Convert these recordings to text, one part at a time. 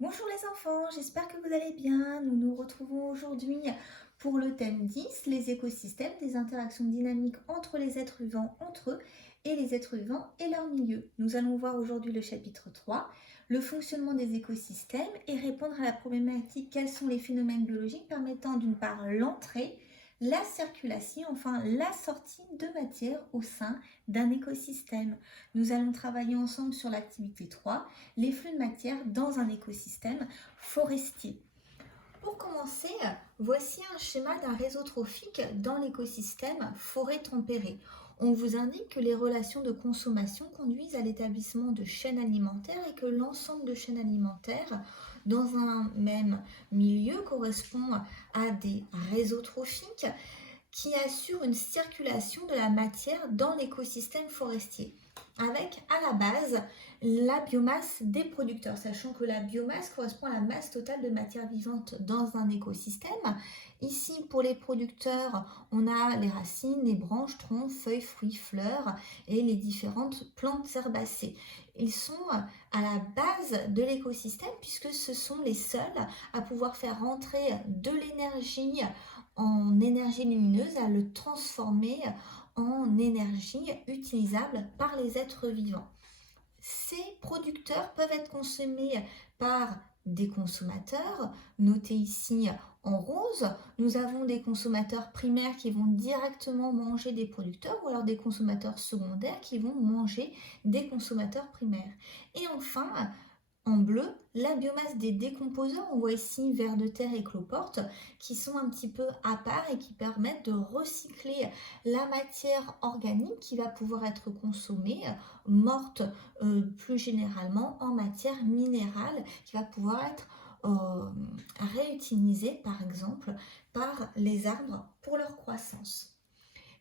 Bonjour les enfants, j'espère que vous allez bien. Nous nous retrouvons aujourd'hui pour le thème 10, les écosystèmes, des interactions dynamiques entre les êtres vivants entre eux et les êtres vivants et leur milieu. Nous allons voir aujourd'hui le chapitre 3, le fonctionnement des écosystèmes et répondre à la problématique quels sont les phénomènes biologiques permettant d'une part l'entrée, la circulation, enfin la sortie de matière au sein d'un écosystème. Nous allons travailler ensemble sur l'activité 3, les flux de matière dans un écosystème forestier. Pour commencer, voici un schéma d'un réseau trophique dans l'écosystème forêt tempérée. On vous indique que les relations de consommation conduisent à l'établissement de chaînes alimentaires et que l'ensemble de chaînes alimentaires dans un même milieu correspond à des réseaux trophiques qui assure une circulation de la matière dans l'écosystème forestier, avec à la base la biomasse des producteurs, sachant que la biomasse correspond à la masse totale de matière vivante dans un écosystème. Ici, pour les producteurs, on a les racines, les branches, troncs, feuilles, fruits, fleurs et les différentes plantes herbacées. Ils sont à la base de l'écosystème puisque ce sont les seuls à pouvoir faire rentrer de l'énergie en énergie lumineuse, à le transformer en énergie utilisable par les êtres vivants. Ces producteurs peuvent être consommés par des consommateurs, notés ici en rose. Nous avons des consommateurs primaires qui vont directement manger des producteurs ou alors des consommateurs secondaires qui vont manger des consommateurs primaires. Et enfin, en bleu, la biomasse des décomposeurs, on voit ici vers de terre et cloporte, qui sont un petit peu à part et qui permettent de recycler la matière organique qui va pouvoir être consommée, morte plus généralement, en matière minérale qui va pouvoir être réutilisée par exemple par les arbres pour leur croissance.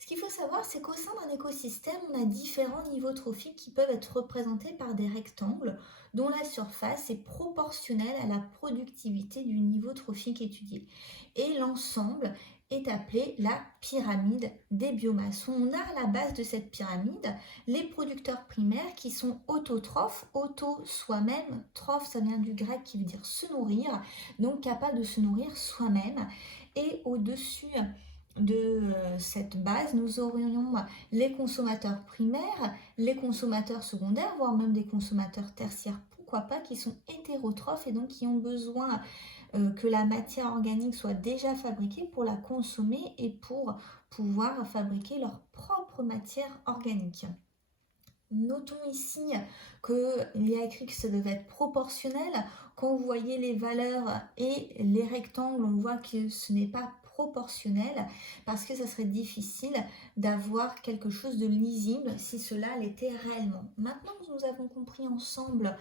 Ce qu'il faut savoir, c'est qu'au sein d'un écosystème, on a différents niveaux trophiques qui peuvent être représentés par des rectangles dont la surface est proportionnelle à la productivité du niveau trophique étudié. Et l'ensemble est appelé la pyramide des biomasses. On a à la base de cette pyramide les producteurs primaires qui sont autotrophes, auto soi-même, trophe ça vient du grec qui veut dire se nourrir, donc capable de se nourrir soi-même. Et au-dessus de cette base, nous aurions les consommateurs primaires, les consommateurs secondaires, voire même des consommateurs tertiaires, pourquoi pas, qui sont hétérotrophes et donc qui ont besoin que la matière organique soit déjà fabriquée pour la consommer et pour pouvoir fabriquer leur propre matière organique. Notons ici qu'il y a écrit que ça devait être proportionnel. Quand vous voyez les valeurs et les rectangles, on voit que ce n'est pas proportionnel parce que ça serait difficile d'avoir quelque chose de lisible si cela l'était réellement. Maintenant que nous avons compris ensemble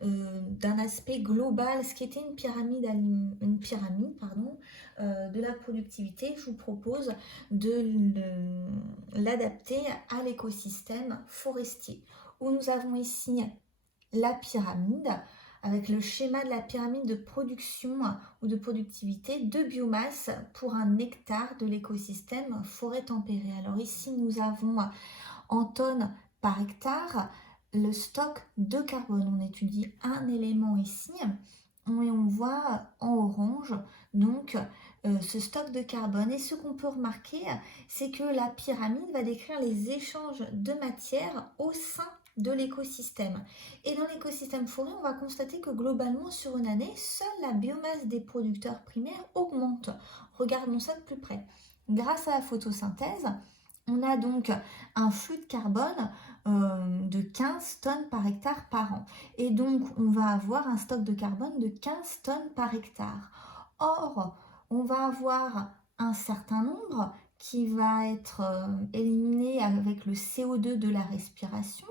d'un aspect global ce qu'était une pyramide, de la productivité, je vous propose de l'adapter à l'écosystème forestier, où nous avons ici la pyramide, avec le schéma de la pyramide de production ou de productivité de biomasse pour un hectare de l'écosystème forêt tempérée. Alors ici, nous avons en tonnes par hectare le stock de carbone. On étudie un élément ici et on voit en orange donc ce stock de carbone. Et ce qu'on peut remarquer, c'est que la pyramide va décrire les échanges de matière au sein de l'écosystème. Et dans l'écosystème forêt, on va constater que globalement, sur une année, seule la biomasse des producteurs primaires augmente. Regardons ça de plus près. Grâce à la photosynthèse, on a donc un flux de carbone de 15 tonnes par hectare par an. Et donc, on va avoir un stock de carbone de 15 tonnes par hectare. Or, on va avoir un certain nombre qui va être éliminé avec le CO2 de la respiration,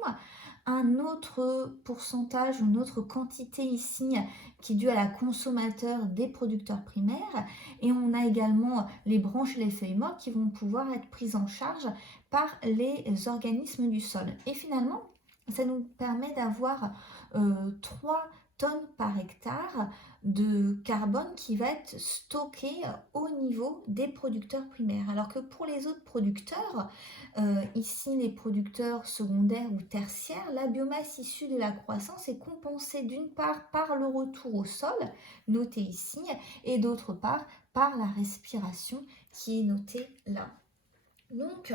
un autre pourcentage, une autre quantité ici qui est due à la consommateur des producteurs primaires, et on a également les branches et les feuilles mortes qui vont pouvoir être prises en charge par les organismes du sol. Et finalement, ça nous permet d'avoir trois tonnes par hectare de carbone qui va être stocké au niveau des producteurs primaires. Alors que pour les autres producteurs, ici les producteurs secondaires ou tertiaires, la biomasse issue de la croissance est compensée d'une part par le retour au sol, noté ici, et d'autre part par la respiration qui est notée là. Donc,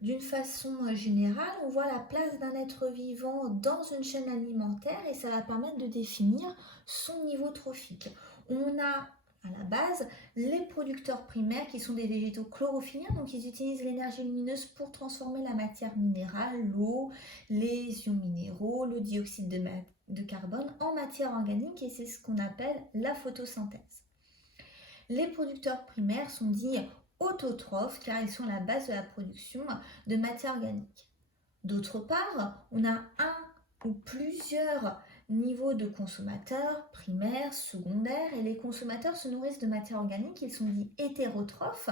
d'une façon générale, on voit la place d'un être vivant dans une chaîne alimentaire et ça va permettre de définir son niveau trophique. On a à la base les producteurs primaires qui sont des végétaux chlorophylliens, donc ils utilisent l'énergie lumineuse pour transformer la matière minérale, l'eau, les ions minéraux, le dioxyde de carbone en matière organique et c'est ce qu'on appelle la photosynthèse. Les producteurs primaires sont dits autotrophes car ils sont à la base de la production de matière organique. D'autre part, on a un ou plusieurs niveaux de consommateurs, primaires, secondaires, et les consommateurs se nourrissent de matière organique, ils sont dits hétérotrophes.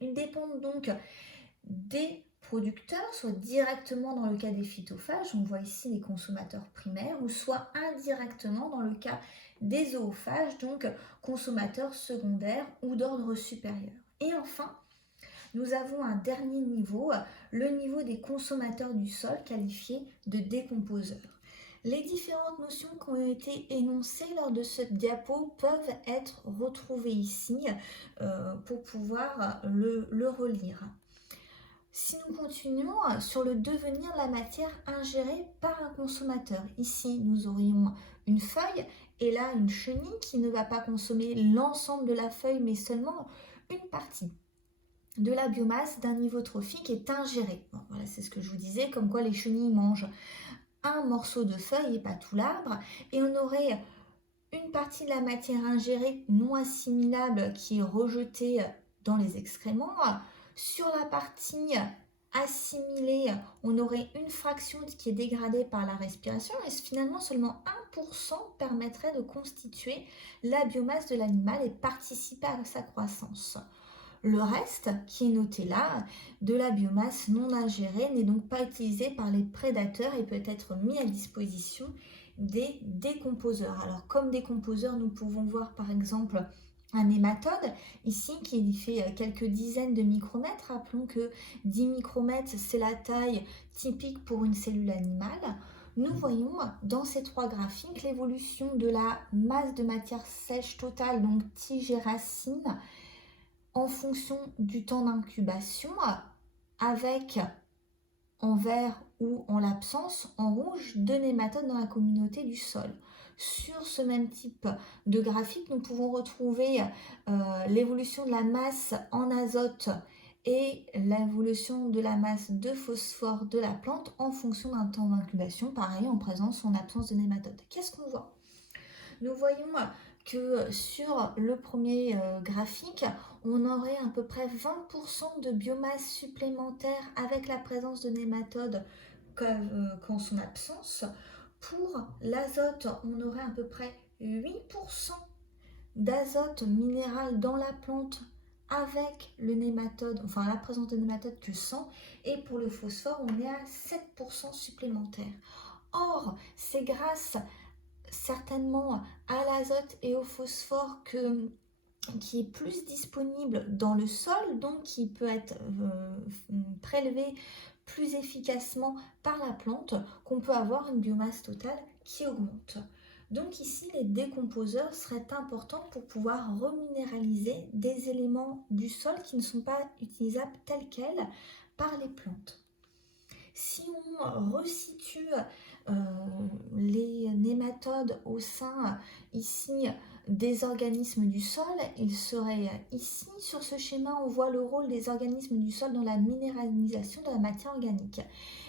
Ils dépendent donc des producteurs, soit directement dans le cas des phytophages, on voit ici les consommateurs primaires, ou soit indirectement dans le cas des zoophages, donc consommateurs secondaires ou d'ordre supérieur. Et enfin, nous avons un dernier niveau, le niveau des consommateurs du sol qualifiés de décomposeurs. Les différentes notions qui ont été énoncées lors de ce diapo peuvent être retrouvées ici pour pouvoir le relire. Si nous continuons sur le devenir de la matière ingérée par un consommateur, ici nous aurions une feuille et là une chenille qui ne va pas consommer l'ensemble de la feuille mais seulement une partie de la biomasse d'un niveau trophique est ingérée. Bon, voilà, c'est ce que je vous disais, comme quoi les chenilles mangent un morceau de feuille et pas tout l'arbre, et on aurait une partie de la matière ingérée non assimilable qui est rejetée dans les excréments. Sur la partie assimilée, on aurait une fraction qui est dégradée par la respiration et finalement seulement 1% permettrait de constituer la biomasse de l'animal et participer à sa croissance. Le reste, qui est noté là, de la biomasse non ingérée, n'est donc pas utilisé par les prédateurs et peut être mis à disposition des décomposeurs. Alors comme décomposeurs, nous pouvons voir par exemple un nématode, ici qui fait quelques dizaines de micromètres. Rappelons que 10 micromètres, c'est la taille typique pour une cellule animale. Nous voyons dans ces trois graphiques l'évolution de la masse de matière sèche totale, donc tige et racine, en fonction du temps d'incubation, avec en vert ou en l'absence en rouge de nématodes dans la communauté du sol. Sur ce même type de graphique, nous pouvons retrouver l'évolution de la masse en azote et l'évolution de la masse de phosphore de la plante en fonction d'un temps d'incubation, pareil en présence ou en absence de nématodes. Qu'est-ce qu'on voit? Nous voyons que sur le premier graphique, on aurait à peu près 20% de biomasse supplémentaire avec la présence de nématodes qu'en son absence. Pour l'azote, on aurait à peu près 8% d'azote minéral dans la plante avec le nématode, enfin la présence de nématodes que sans, et pour le phosphore, on est à 7% supplémentaire. Or, c'est grâce certainement à l'azote et au phosphore qui est plus disponible dans le sol, donc qui peut être prélevé plus efficacement par la plante, qu'on peut avoir une biomasse totale qui augmente. Donc ici, les décomposeurs seraient importants pour pouvoir reminéraliser des éléments du sol qui ne sont pas utilisables tels quels par les plantes. Si on resitue les nématodes au sein ici des organismes du sol, il serait ici sur ce schéma, on voit le rôle des organismes du sol dans la minéralisation de la matière organique.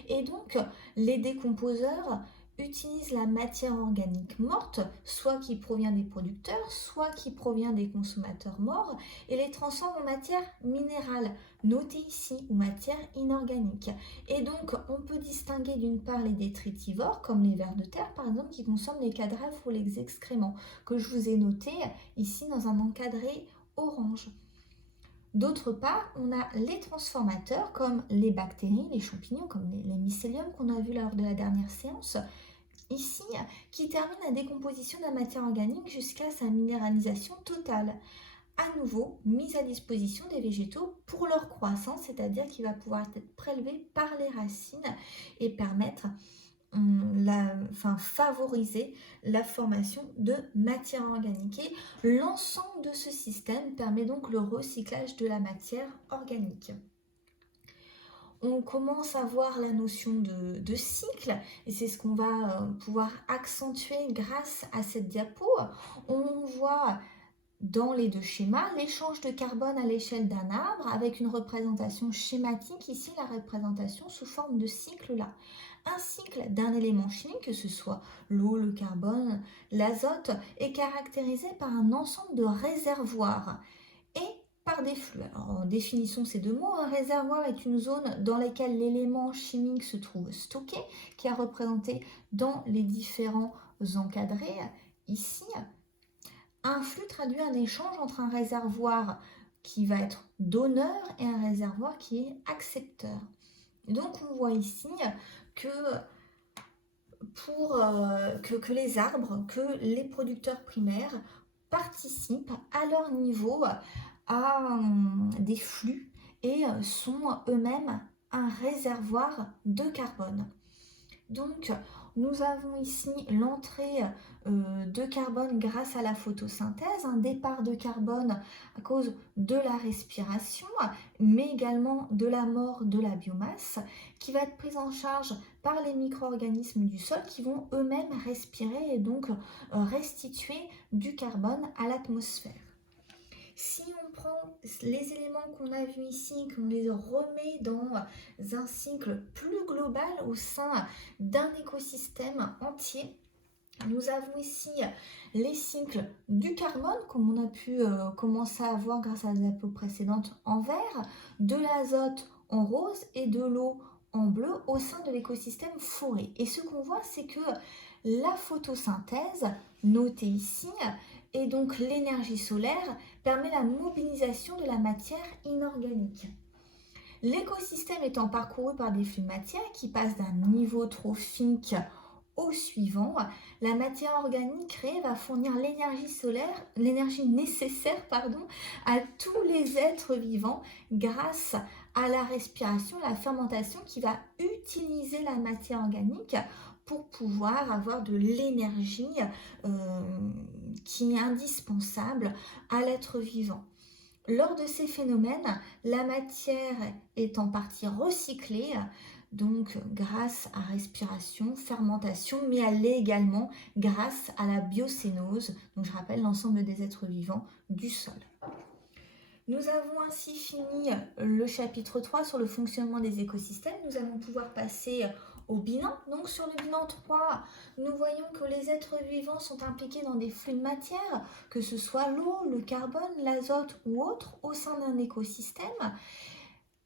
Et donc les décomposeurs utilisent la matière organique morte, soit qui provient des producteurs, soit qui provient des consommateurs morts, et les transforment en matière minérale, notée ici, ou matière inorganique. Et donc, on peut distinguer d'une part les détritivores, comme les vers de terre, par exemple, qui consomment les cadrans ou les excréments, que je vous ai noté ici dans un encadré orange. D'autre part, on a les transformateurs, comme les bactéries, les champignons, comme les mycéliums qu'on a vu lors de la dernière séance, ici, qui termine la décomposition de la matière organique jusqu'à sa minéralisation totale. À nouveau, mise à disposition des végétaux pour leur croissance, c'est-à-dire qu'il va pouvoir être prélevé par les racines et permettre favoriser la formation de matière organique. Et l'ensemble de ce système permet donc le recyclage de la matière organique. On commence à voir la notion de cycle, et c'est ce qu'on va pouvoir accentuer grâce à cette diapo. On voit dans les deux schémas l'échange de carbone à l'échelle d'un arbre avec une représentation schématique, ici la représentation sous forme de cycle là. Un cycle d'un élément chimique, que ce soit l'eau, le carbone, l'azote, est caractérisé par un ensemble de réservoirs et par des flux. Alors, définissons ces deux mots. Un réservoir est une zone dans laquelle l'élément chimique se trouve stocké, qui est représenté dans les différents encadrés ici. Un flux traduit un échange entre un réservoir qui va être donneur et un réservoir qui est accepteur. Donc on voit ici que que les arbres, que les producteurs primaires participent à leur niveau à des flux et sont eux-mêmes un réservoir de carbone. Donc, nous avons ici l'entrée de carbone grâce à la photosynthèse, un départ de carbone à cause de la respiration, mais également de la mort de la biomasse, qui va être prise en charge par les micro-organismes du sol qui vont eux-mêmes respirer et donc restituer du carbone à l'atmosphère. Si on prend les éléments qu'on a vus ici, qu'on les remet dans un cycle plus global au sein d'un écosystème entier, nous avons ici les cycles du carbone, comme on a pu commencer à voir grâce à la diapo précédente en vert, de l'azote en rose et de l'eau en bleu au sein de l'écosystème forêt. Et ce qu'on voit, c'est que la photosynthèse, notée ici, et donc l'énergie solaire, permet la mobilisation de la matière inorganique. L'écosystème étant parcouru par des flux de matière qui passent d'un niveau trophique au suivant, la matière organique créée va fournir l'énergie nécessaire à tous les êtres vivants grâce à la respiration, la fermentation qui va utiliser la matière organique pour pouvoir avoir de l'énergie qui est indispensable à l'être vivant. Lors de ces phénomènes, la matière est en partie recyclée, donc grâce à respiration, fermentation, mais elle l'est également grâce à la biocénose, donc je rappelle l'ensemble des êtres vivants du sol. Nous avons ainsi fini le chapitre 3 sur le fonctionnement des écosystèmes. Nous allons pouvoir passer au bilan. Donc sur le bilan 3, nous voyons que les êtres vivants sont impliqués dans des flux de matière, que ce soit l'eau, le carbone, l'azote ou autre, au sein d'un écosystème.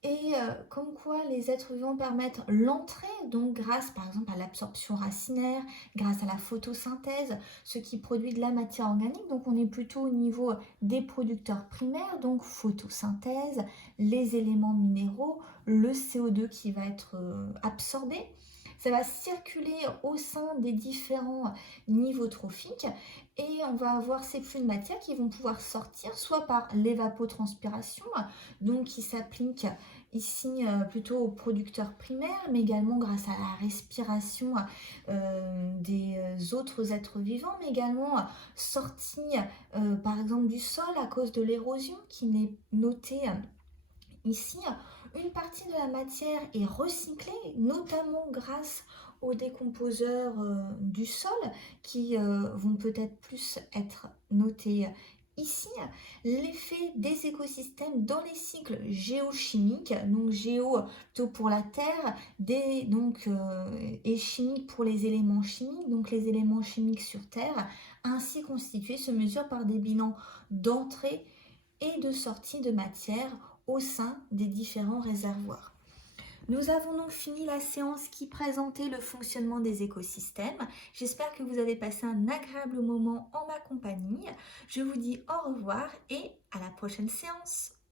Et comme quoi les êtres vivants permettent l'entrée, donc grâce par exemple à l'absorption racinaire, grâce à la photosynthèse, ce qui produit de la matière organique. Donc on est plutôt au niveau des producteurs primaires, donc photosynthèse, les éléments minéraux, le CO2 qui va être absorbé. Ça va circuler au sein des différents niveaux trophiques et on va avoir ces flux de matière qui vont pouvoir sortir soit par l'évapotranspiration, donc qui s'applique ici plutôt aux producteurs primaires, mais également grâce à la respiration des autres êtres vivants, mais également sortie par exemple du sol à cause de l'érosion qui n'est notée ici. Une partie de la matière est recyclée, notamment grâce aux décomposeurs du sol qui vont peut-être plus être notés ici. L'effet des écosystèmes dans les cycles géochimiques, donc géo plutôt pour la terre, et chimique pour les éléments chimiques, donc les éléments chimiques sur terre, ainsi constitués se mesurent par des bilans d'entrée et de sortie de matière au sein des différents réservoirs. Nous avons donc fini la séance qui présentait le fonctionnement des écosystèmes. J'espère que vous avez passé un agréable moment en ma compagnie. Je vous dis au revoir et à la prochaine séance.